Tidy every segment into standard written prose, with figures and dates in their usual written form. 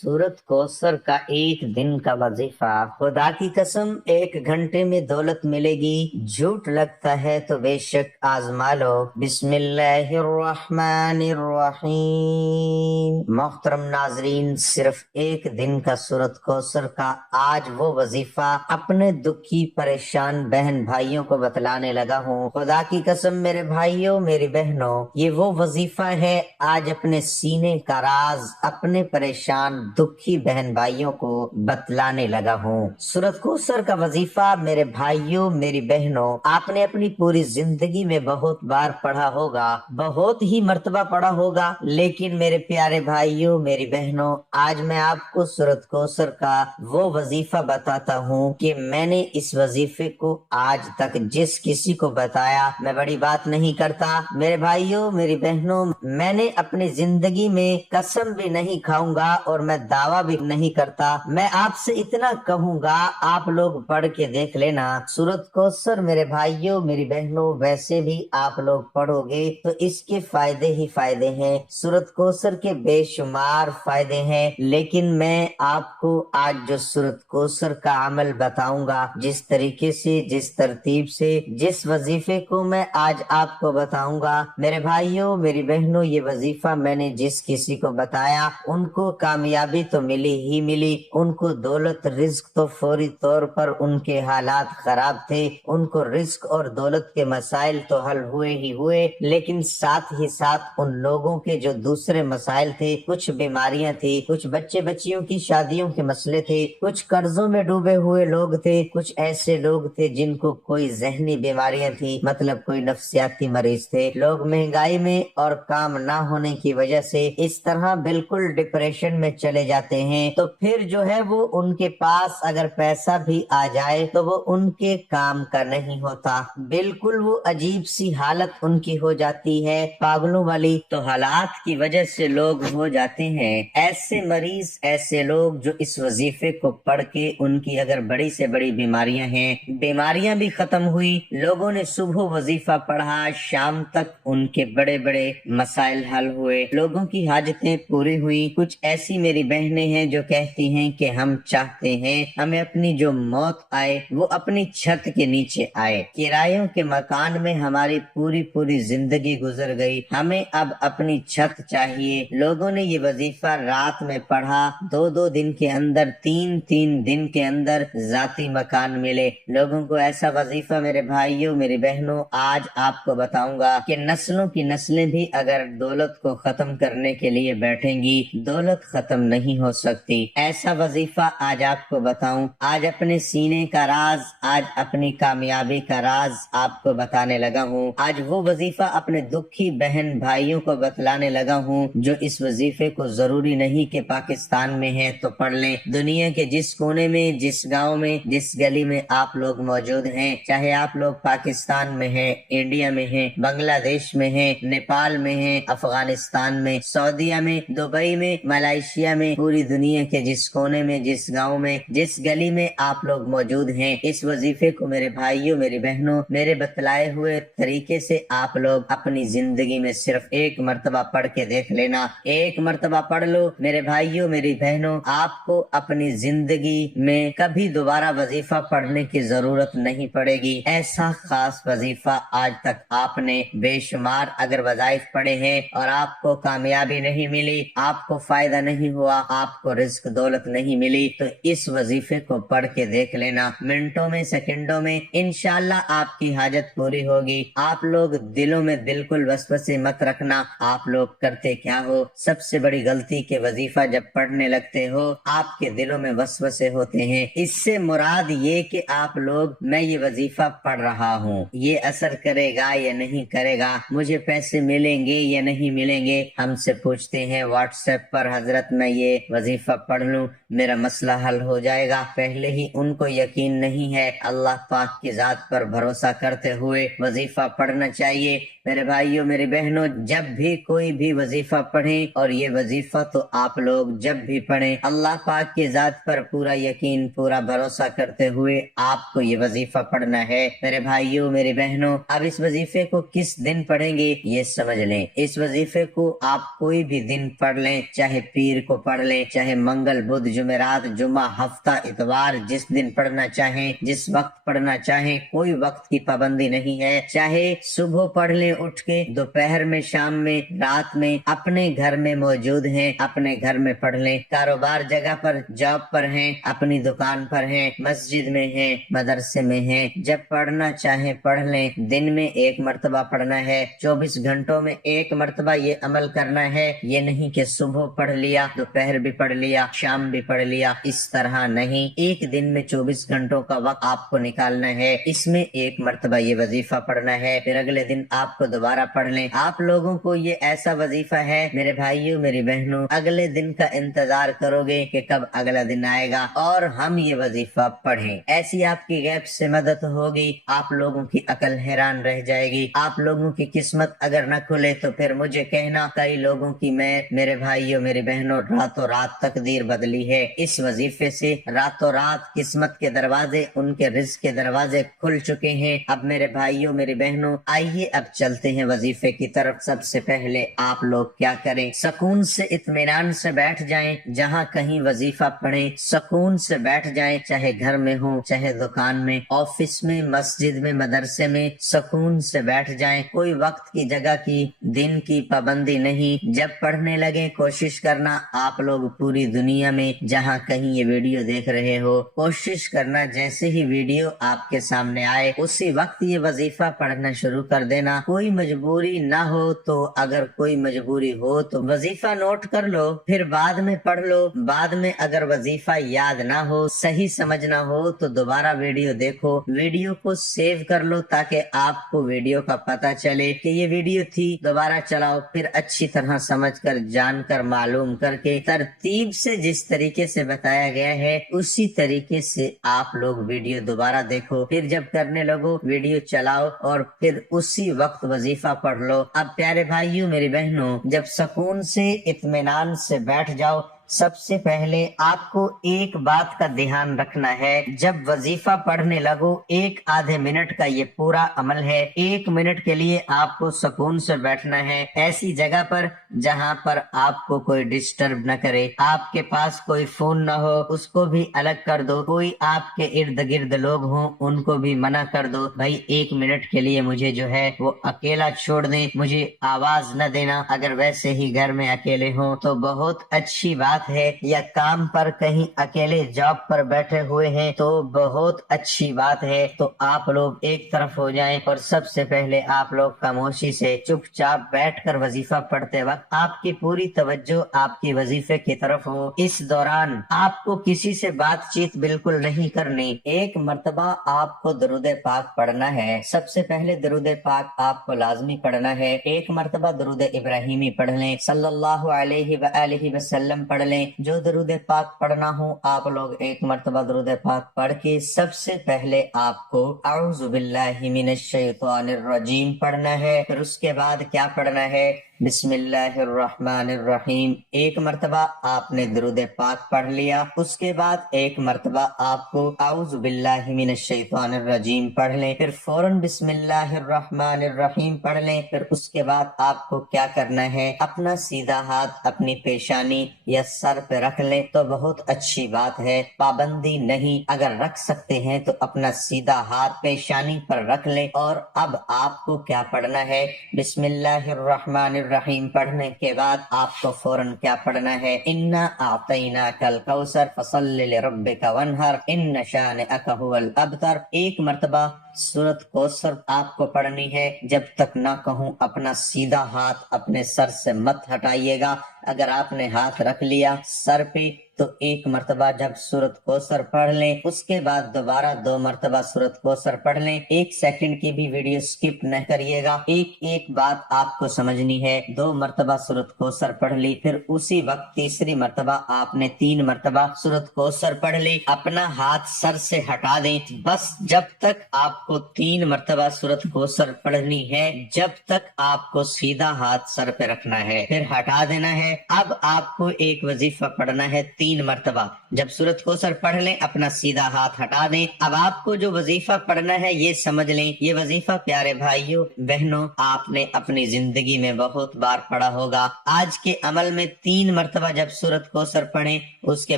सूरत कौसर का एक दिन का वजीफा। खुदा की कसम 1 घंटे में दौलत मिलेगी, झूठ लगता है तो बेशक आजमा लो। बिस्मिल्लाहिर्रहमानिर्रहीम। मोहतरम नाजरीन, सिर्फ एक दिन का सूरत कौसर का आज वो वजीफा अपने दुखी परेशान बहन भाइयों को बतलाने लगा हूँ। खुदा की कसम मेरे भाइयों मेरी बहनों, ये वो वजीफा है आज अपने सीने का राज अपने परेशान दुखी बहन भाइयों को बतलाने लगा हूँ। सूरत कौसर का वजीफा मेरे भाइयों मेरी बहनों, आपने अपनी पूरी जिंदगी में बहुत बार पढ़ा होगा, बहुत ही मर्तबा पढ़ा होगा, लेकिन मेरे प्यारे भाइयों मेरी बहनों, आज मैं आपको सूरत कौसर का वो वजीफा बताता हूँ कि मैंने इस वजीफे को आज तक जिस किसी को बताया, मैं बड़ी बात नहीं करता मेरे भाइयों मेरी बहनों, मैंने अपनी जिंदगी में कसम भी नहीं खाऊंगा और मैं दावा भी नहीं करता। मैं आपसे इतना कहूंगा, आप लोग पढ़ के देख लेना सूरत कौसर मेरे भाइयों मेरी बहनों, वैसे भी आप लोग पढ़ोगे तो इसके फायदे ही फायदे हैं। सूरत कौसर के बेशुमार फायदे हैं, लेकिन मैं आपको आज जो सूरत कौसर का अमल बताऊंगा, जिस तरीके से जिस तरतीब से जिस वजीफे को मैं आज आपको बताऊंगा मेरे भाइयों मेरी बहनों, ये वजीफा मैंने जिस किसी को बताया उनको कामयाबी तो मिली ही मिली, उनको दौलत रिज्क तो फौरी तौर पर, उनके हालात खराब थे, उनको रिज्क और दौलत के मसाइल तो हल हुए ही हुए, लेकिन साथ ही साथ उन लोगों के जो दूसरे मसाइल थे, कुछ बीमारियां थी, कुछ बच्चे बच्चियों की शादियों के मसले थे, कुछ कर्जों में डूबे हुए लोग थे, कुछ ऐसे लोग थे जिनको कोई जहनी बीमारियां थी, मतलब कोई नफ्सियाती मरीज थे। लोग महंगाई में और काम ना होने की वजह से इस तरह बिल्कुल डिप्रेशन में चले जाते हैं, तो फिर जो है वो उनके पास अगर पैसा भी आ जाए तो वो उनके काम का नहीं होता, बिल्कुल वो अजीब सी हालत उनकी हो जाती है, पागलों वाली। तो हालात की वजह से लोग हो जाते हैं ऐसे मरीज, ऐसे लोग जो इस वजीफे को पढ़ के उनकी अगर बड़ी से बड़ी बीमारियां हैं, बीमारियां भी खत्म हुई, लोगों ने सुबह वजीफा पढ़ा, शाम तक उनके बड़े बड़े मसाइल हल हुए, लोगों की हाजतें पूरी हुई। कुछ ऐसी मेरी बहनें हैं जो कहती हैं कि हम चाहते हैं हमें अपनी जो मौत आए वो अपनी छत के नीचे आए, किरायों के मकान में हमारी पूरी पूरी जिंदगी गुजर गई, हमें अब अपनी छत चाहिए। लोगों ने ये वजीफा रात में पढ़ा, 2-2 दिन के अंदर, 3-3 दिन के अंदर जाती मकान मिले लोगों को। ऐसा वजीफा मेरे भाइयों मेरी बहनों आज आपको बताऊंगा कि नस्लों की नस्लें भी अगर दौलत को खत्म करने के लिए बैठेंगी, दौलत खत्म नहीं हो सकती। ऐसा वजीफा आज आपको बताऊं, आज अपने सीने का राज, आज अपनी कामयाबी का राज आपको बताने लगा हूँ। आज वो वजीफा अपने दुखी बहन भाइयों को बतलाने लगा हूँ जो इस वजीफे को जरूरी नहीं कि पाकिस्तान में है तो पढ़ लें, दुनिया के जिस कोने में, जिस गांव में, जिस गली में आप लोग मौजूद हैं, चाहे आप लोग पाकिस्तान में हैं, इंडिया में हैं, बांग्लादेश में हैं, नेपाल में हैं, अफगानिस्तान में, सऊदीया में, दुबई में, मलेशिया में, पूरी दुनिया के जिस कोने में, जिस गांव में, जिस गली में आप लोग मौजूद हैं, इस वजीफे को मेरे भाइयों मेरी बहनों, मेरे बतलाए हुए तरीके से आप लोग अपनी जिंदगी में सिर्फ एक मर्तबा पढ़ के देख लेना। एक मर्तबा पढ़ लो मेरे भाइयों मेरी बहनों, आपको अपनी जिंदगी में कभी दोबारा वजीफा पढ़ने की जरूरत नहीं पड़ेगी। ऐसा खास वजीफा आज तक आपने बेशुमार अगर वजाइफ पढ़े हैं और आपको कामयाबी नहीं मिली, आपको फायदा नहीं हुआ, आपको रिस्क दौलत नहीं मिली, तो इस वजीफे को पढ़ के देख लेना, मिनटों में सेकंडों में इंशाल्लाह आपकी हाजत पूरी होगी। आप लोग दिलों में बिल्कुल वसवसे मत रखना। आप लोग करते क्या हो, सबसे बड़ी गलती के वजीफा जब पढ़ने लगते हो आपके दिलों में वसवसे होते हैं। इससे मुराद ये कि आप लोग, मैं ये वजीफा पढ़ रहा हूँ, ये असर करेगा या नहीं करेगा, मुझे पैसे मिलेंगे या नहीं मिलेंगे, हमसे पूछते हैं व्हाट्सएप पर, हजरत मैं ये वजीफा पढ़ लूं मेरा मसला हल हो जाएगा। पहले ही उनको यकीन नहीं है, अल्लाह पाक की जात पर भरोसा करते हुए वजीफा पढ़ना चाहिए। मेरे भाइयों मेरी बहनों, जब भी कोई भी वजीफा पढ़ें, और ये वजीफा तो आप लोग जब भी पढ़ें, अल्लाह पाक की जात पर पूरा यकीन, पूरा भरोसा करते हुए आपको ये वजीफा पढ़ना है। मेरे भाइयों मेरी बहनों, अब इस वजीफे को किस दिन पढ़ेंगे ये समझ लें। इस वजीफे को आप कोई भी दिन पढ़ लें, चाहे पीर को पढ़ लें, चाहे मंगल बुध जुमेरात जुम्मा हफ्ता इतवार, जिस दिन पढ़ना चाहें, जिस वक्त पढ़ना चाहें, कोई वक्त की पाबंदी नहीं है। चाहे सुबह पढ़ लें उठ के, दोपहर में, शाम में, रात में, अपने घर में मौजूद हैं अपने घर में पढ़ लें, कारोबार जगह पर, जॉब पर हैं, अपनी दुकान पर हैं, मस्जिद में हैं, मदरसे में हैं, जब पढ़ना चाहे पढ़ लें। दिन में एक मर्तबा पढ़ना है, 24 घंटों में एक मर्तबा ये अमल करना है। ये नहीं कि सुबह पढ़ लिया, दोपहर भी पढ़ लिया, शाम भी पढ़ लिया, इस तरह नहीं। एक दिन में 24 घंटों का वक्त आपको निकालना है, इसमें एक मर्तबा ये वजीफा पढ़ना है, फिर अगले दिन आपको दोबारा पढ़ लें। आप लोगों को ये ऐसा वजीफा है मेरे भाइयों मेरी बहनों, अगले दिन का इंतजार करोगे कि कब अगला दिन आएगा और हम ये वजीफा पढ़ें। ऐसी आपकी गैप से मदद होगी, आप लोगों की अकल हैरान रह जाएगी। आप लोगों की किस्मत अगर न खुले तो फिर मुझे कहना, कई लोगों की मैं मेरे भाइयों मेरी बहनों रातों रात तकदीर बदली है। इस वजीफे से रातों रात किस्मत के दरवाजे, उनके रिज़्क के दरवाजे खुल चुके हैं। अब मेरे भाइयों मेरी बहनों आइए अब चलते हैं वजीफे की तरफ। सबसे पहले आप लोग क्या करें, सुकून से इत्मीनान से बैठ जाएं, जहां कहीं वजीफा पढ़ें सुकून से बैठ जाएं, चाहे घर में हो, चाहे दुकान में, ऑफिस में, मस्जिद में, मदरसे में, सुकून से बैठ जाएं। कोई वक्त की, जगह की, दिन की पाबंदी नहीं। जब पढ़ने लगे कोशिश करना आप लोग पूरी दुनिया में जहां कहीं ये वीडियो देख रहे हो, कोशिश करना जैसे ही वीडियो आपके सामने आए उसी वक्त ये वजीफा पढ़ना शुरू कर देना। कोई मजबूरी ना हो तो, अगर कोई मजबूरी हो तो वजीफा नोट कर लो, फिर बाद में पढ़ लो। बाद में अगर वजीफा याद ना हो, सही समझना हो तो दोबारा वीडियो देखो, वीडियो को सेव कर लो ताकि आपको वीडियो का पता चले कि ये वीडियो थी। दोबारा चलाओ, फिर अच्छी तरह समझकर, जानकर, मालूम करके, तरतीब से जिस तरीके से बताया गया है उसी तरीके से आप लोग वीडियो दोबारा देखो। फिर जब करने लगो वीडियो चलाओ और फिर उसी वक्त वजीफा पढ़ लो। अब प्यारे भाइयों मेरी बहनों, जब सुकून से इत्मीनान से बैठ जाओ, सबसे पहले आपको एक बात का ध्यान रखना है, जब वजीफा पढ़ने लगो एक आधे मिनट का ये पूरा अमल है। 1 मिनट के लिए आपको सुकून से बैठना है, ऐसी जगह पर जहां पर आपको कोई डिस्टर्ब न करे। आपके पास कोई फोन न हो, उसको भी अलग कर दो। कोई आपके इर्द गिर्द लोग हों, उनको भी मना कर दो, भाई 1 मिनट के लिए मुझे जो है वो अकेला छोड़ दें, मुझे आवाज न देना। अगर वैसे ही घर में अकेले हो तो बहुत अच्छी बात है, या काम पर कहीं अकेले जॉब पर बैठे हुए हैं तो बहुत अच्छी बात है। तो आप लोग एक तरफ हो जाएं और सबसे पहले आप लोग खामोशी से चुपचाप बैठकर वजीफा पढ़ते वक्त आपकी पूरी तवज्जो आपकी वजीफे की तरफ हो। इस दौरान आपको किसी से बातचीत बिल्कुल नहीं करनी। एक मर्तबा आपको दरूद पाक पढ़ना है। सबसे पहले दरूद पाक आपको लाजमी पढ़ना है। एक मर्तबा दरूद इब्राहिमी पढ़ लें, सल्लल्लाहु अलैहि वआलिहि वसल्लम पढ़ लें। जो दरूद पाक पढ़ना हो आप लोग एक मर्तबा दरूद पाक पढ़ के सबसे पहले आपको अऊज़ु बिल्लाहि मिनश शैतानिर रजीम पढ़ना है। फिर उसके बाद क्या पढ़ना है, बिस्मिल्लाहिर्रहमानिर्रहीम। एक मर्तबा आपने दरूद पाक पढ़ लिया, उसके बाद एक मर्तबा आपको अऊज़ु बिल्लाहि मिनश शैतानिर रजीम पढ़ लें, फिर फौरन बिस्मिल्लाहिर्रहमानिर्रहीम पढ़ लें। फिर उसके बाद आपको क्या करना है, अपना सीधा हाथ अपनी पेशानी या सर पे रख लें तो बहुत अच्छी बात है, पाबंदी नहीं। अगर रख सकते हैं तो अपना सीधा हाथ पेशानी पर रख लें। और अब आपको क्या पढ़ना है, बिस्मिल्लाहिर्रहमानिर्रहीम पढ़ने के बाद आपको फौरन क्या पढ़ना है, इन्ना आतैना कल कौसर फसल्लि लिरब्बिका वन्हर इन्न शानिअका हुवल अबतर। एक मर्तबा सूरत कौसर आपको पढ़नी है। जब तक ना कहूँ अपना सीधा हाथ अपने सर से मत हटाइएगा। अगर आपने हाथ रख लिया सर पे तो एक मर्तबा जब सूरत कौसर पढ़ लें, उसके बाद दोबारा 2 मर्तबा सूरत कौसर पढ़ लें। 1 सेकंड की भी वीडियो स्किप न करिएगा, एक एक बात आपको समझनी है। 2 मर्तबा सूरत कौसर पढ़ ली, फिर उसी वक्त तीसरी मर्तबा आपने 3 मर्तबा सूरत कौसर पढ़ ली। अपना हाथ सर से हटा दें, बस जब तक आपको 3 मर्तबा सूरत कौसर पढ़नी है, जब तक आपको सीधा हाथ सर पे रखना है, फिर हटा देना है। अब आपको एक वजीफा पढ़ना है 3 मरतबा। जब सूरत कोसर पढ़ लें अपना सीधा हाथ हटा दें। अब आपको जो वजीफा पढ़ना है ये समझ लें, ये वजीफा प्यारे भाइयों बहनों आपने अपनी जिंदगी में बहुत बार पढ़ा होगा। आज के अमल में 3 मरतबा जब सूरत कोसर पढ़ें उसके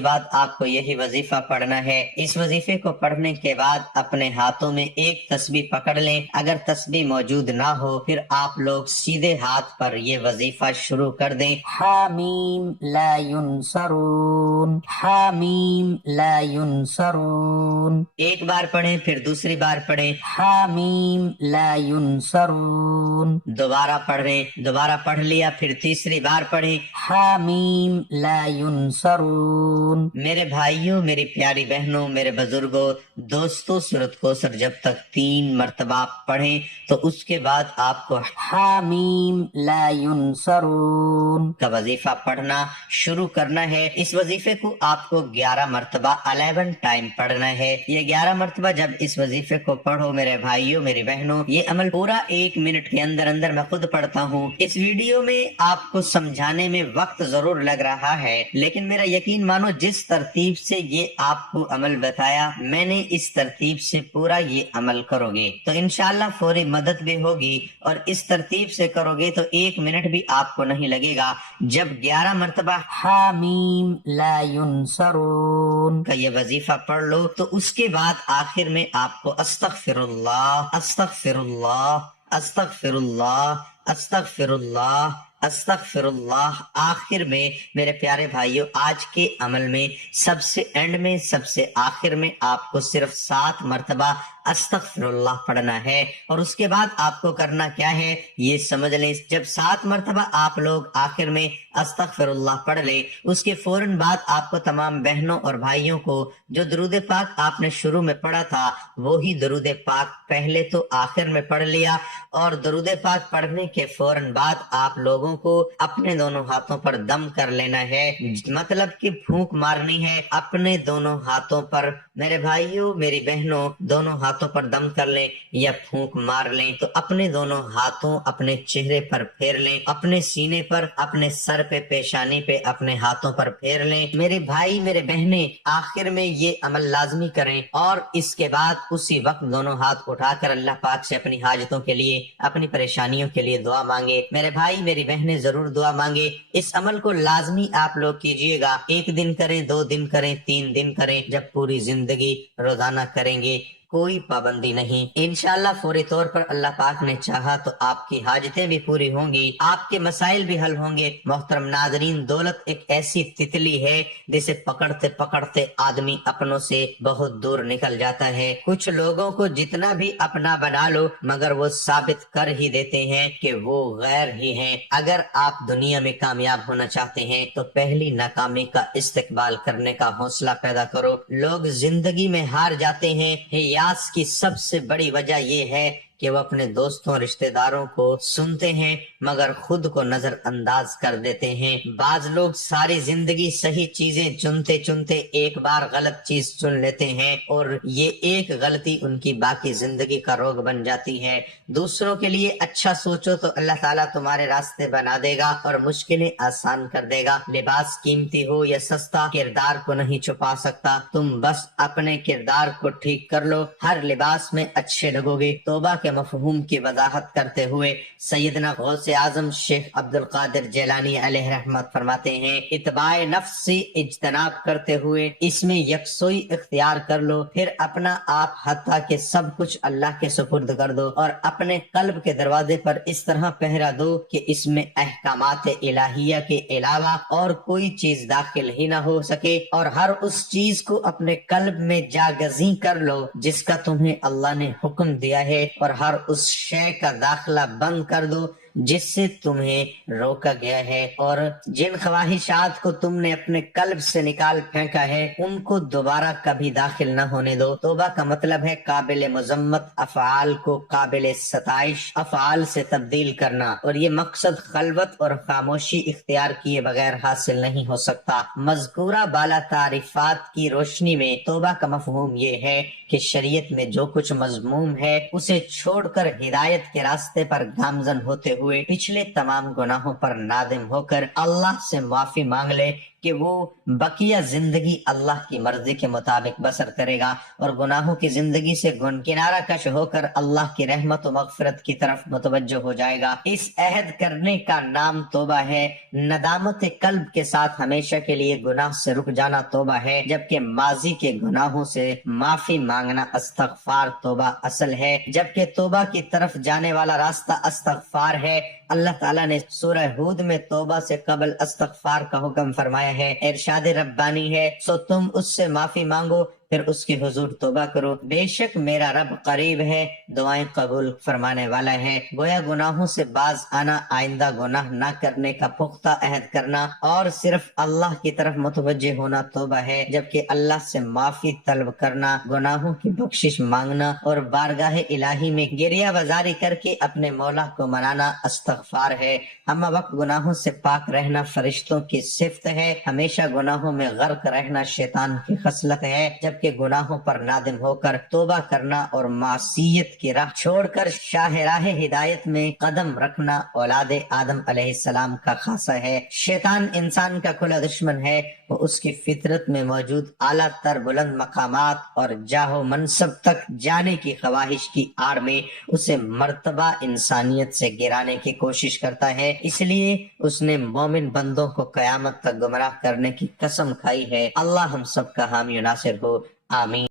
बाद आपको यही वजीफा पढ़ना है। इस वजीफे को पढ़ने के बाद अपने हाथों में एक तस्बीह पकड़ लें। अगर तस्बीह मौजूद ना हो फिर आप लोग सीधे हाथ पर ये वजीफा शुरू कर दें। हामीम ला युनसरून, हामीम ला युनसरून। एक बार पढ़ें फिर दूसरी बार पढ़ें हामीम ला युनसरून। दोबारा पढ़ें, दोबारा पढ़ लिया फिर तीसरी बार पढ़ें हामीम ला युनसरून। मेरे भाइयों, मेरी प्यारी बहनों, मेरे बुजुर्गों, दोस्तों, सूरत कोसर जब तक 3 मरतबा पढ़ें तो उसके बाद आपको हामीम ला युनसरून का वजीफा पढ़ना शुरू करना है। इस वजीफे को आपको 11 मरतबा 11 टाइम पढ़ना है। ये 11 मरतबा जब इस वजीफे को पढ़ो मेरे भाइयों, मेरी बहनों, ये अमल पूरा 1 मिनट के अंदर अंदर मैं खुद पढ़ता हूँ। इस वीडियो में आपको समझाने में वक्त जरूर लग रहा है, लेकिन मेरा यकीन मानो जिस तरतीब से ये आपको अमल बताया मैंने इस तरतीब से पूरा ये अमल करोगे तो इंशाल्लाह फौरी मदद भी होगी। और इस तरतीब से करोगे तो 1 मिनट भी आपको नहीं लगेगा। जब 11 मरतबा हामीम ला युनसरून का ये वजीफा पढ़ लो तो उसके बाद आखिर में आपको अस्तगफिरुल्लाह, अस्तगफिरुल्लाह, अस्तगफिरुल्लाह, अस्तगफिरुल्लाह, अस्तगफिरुल्लाह आखिर में मेरे प्यारे भाइयों आज के अमल में सबसे एंड में सबसे आखिर में आपको सिर्फ 7 मरतबा अस्तगफिरुल्लाह पढ़ना है। और उसके बाद आपको करना क्या है ये समझ लें। जब 7 मरतबा आप लोग आखिर में अस्तगफिरुल्लाह पढ़ ले उसके फौरन बाद आपको तमाम बहनों और भाइयों को जो दरूद पाक आपने शुरू में पढ़ा था वो ही दरूद पाक पहले तो आखिर में पढ़ लिया। और दरूद पाक पढ़ने के फौरन बाद आप लोगों को अपने दोनों हाथों पर दम कर लेना है, मतलब कि फूंक मारनी है अपने दोनों हाथों पर। मेरे भाइयों, मेरी बहनों, दोनों हाथों पर दम कर लें या फूंक मार लें तो अपने दोनों हाथों अपने चेहरे पर फेर लें, अपने सीने पर, अपने सर पे, पेशानी पे अपने हाथों पर फेर लें। मेरे भाई, मेरे बहने, आखिर में ये अमल लाजमी करें और इसके बाद उसी वक्त दोनों हाथ उठाकर अल्लाह पाक से अपनी हाजतों के लिए, अपनी परेशानियों के लिए दुआ मांगे। मेरे भाई, मेरी बहनें जरूर दुआ मांगे। इस अमल को लाजमी आप लोग कीजिएगा। 1 दिन करें, 2 दिन करें, 3 दिन करें, जब पूरी जिंदगी रोजाना करेंगे कोई पाबंदी नहीं। इंशाल्लाह फौरी तौर पर अल्लाह पाक ने चाहा तो आपकी हाजतें भी पूरी होंगी, आपके मसाइल भी हल होंगे। मोहतरम नाजरीन, दौलत एक ऐसी तितली है जिसे पकड़ते पकड़ते आदमी अपनों से बहुत दूर निकल जाता है। कुछ लोगों को जितना भी अपना बना लो मगर वो साबित कर ही देते हैं कि वो गैर ही हैं। अगर आप दुनिया में कामयाब होना चाहते हैं तो पहली नाकामी का इस्तेकबाल करने का हौसला पैदा करो। लोग जिंदगी में हार जाते हैं, यास की सबसे बड़ी वजह ये है कि वो अपने दोस्तों रिश्तेदारों को सुनते हैं मगर खुद को नजरअंदाज कर देते हैं। बाज लोग सारी जिंदगी सही चीजें चुनते चुनते एक बार गलत चीज चुन लेते हैं और ये एक गलती उनकी बाकी जिंदगी का रोग बन जाती है। दूसरों के लिए अच्छा सोचो तो अल्लाह ताला तुम्हारे रास्ते बना देगा और मुश्किलें आसान कर देगा। लिबास कीमती हो या सस्ता किरदार को नहीं छुपा सकता। तुम बस अपने किरदार को ठीक कर लो, हर लिबास में अच्छे लगोगे। तौबा के मफहूम की वजाहत करते हुए सैयदना गौसे आजम शेख अब्दुल कादिर जिलानी अलैहि रहमत फरमाते हैं, इत्बाए नफ्स से इज्तनाब करते हुए इसमें यकसोई इख्तियार कर लो, फिर अपना आप हत्ता के सब कुछ अल्लाह के सुपुर्द कर दो और अपने कल्ब के दरवाजे पर इस तरह पहरा दो कि इसमें अहकामात इलाहिया के अलावा और कोई चीज दाखिल ही ना हो सके और हर उस चीज को अपने कल्ब में जागजी कर लो जिसका तुम्हें अल्लाह ने हुक्म दिया है और हर उस शय का दाखिला बंद कर दो जिससे तुम्हें रोका गया है और जिन ख्वाहिशात को तुमने अपने कल्ब से निकाल फेंका है उनको दोबारा कभी दाखिल न होने दो। तौबा का मतलब है काबिल मुजम्मत अफ़आल को काबिल सताइश अफ़आल से तब्दील करना और ये मकसद खलवत और खामोशी इख्तियार किए बगैर हासिल नहीं हो सकता। मज़कूरा बाला तारीफात की रोशनी में तौबा का मफहूम ये है कि शरीयत में जो कुछ मज़मूम है उसे छोड़कर हिदायत के रास्ते पर गामजन होते हुए पिछले तमाम गुनाहों पर नादिम होकर अल्लाह से माफी मांग ले कि वो बकिया जिंदगी अल्लाह की मर्जी के मुताबिक बसर करेगा और गुनाहों की जिंदगी से किनारा कश होकर अल्लाह की रहमत और मगफिरत की तरफ मुतवज्जो हो जाएगा। इस अहद करने का नाम तौबा है। नदामत कल्ब के साथ हमेशा के लिए गुनाह से रुक जाना तौबा है, जबकि माजी के गुनाहों से माफी मांगना अस्तगफार तौबा असल है। जबकि तौबा की तरफ जाने वाला रास्ता अस्तगफार है। अल्लाह ताला ने सूरह हूद में तौबा से कबल अस्तगफार का हुक्म फरमाया है। इरशाद रब्बानी है, सो तुम उससे माफी मांगो फिर उसके हुजूर तौबा करो, बेशक मेरा रब करीब है, दुआएं कबूल फरमाने वाला है। गोया गुनाहों से बाज आना, आइंदा गुनाह न करने का पुख्ता अहद करना और सिर्फ अल्लाह की तरफ मुतवज्जे होना तौबा है, जबकि अल्लाह से माफी तलब करना, गुनाहों की बख्शिश मांगना और बारगाह इलाही में गिरिया वजारी करके अपने मौला को मनाना अस्तगफार है। हम वक्त गुनाहों से पाक रहना फरिश्तों की सिफ्त है, हमेशा गुनाहों में गर्क रहना शैतान की खसलत है, जबकि गुनाहों पर नादिम होकर तौबा करना और मासियत की राह छोड़कर शाहराह हिदायत में कदम रखना औलाद आदम अलैहिस्सलाम का खासा है। शैतान इंसान का खुला दुश्मन है, वो उसकी फितरत में मौजूद आला तर बुलंद मकामात और जाहो मनसब तक जाने की ख्वाहिश की आड़ में उसे मर्तबा इंसानियत से गिराने की कोशिश करता है। इसलिए उसने मोमिन बंदों को कयामत तक गुमराह करने की कसम खाई है। अल्लाह हम सब का हामी नासिर हो, आमीन।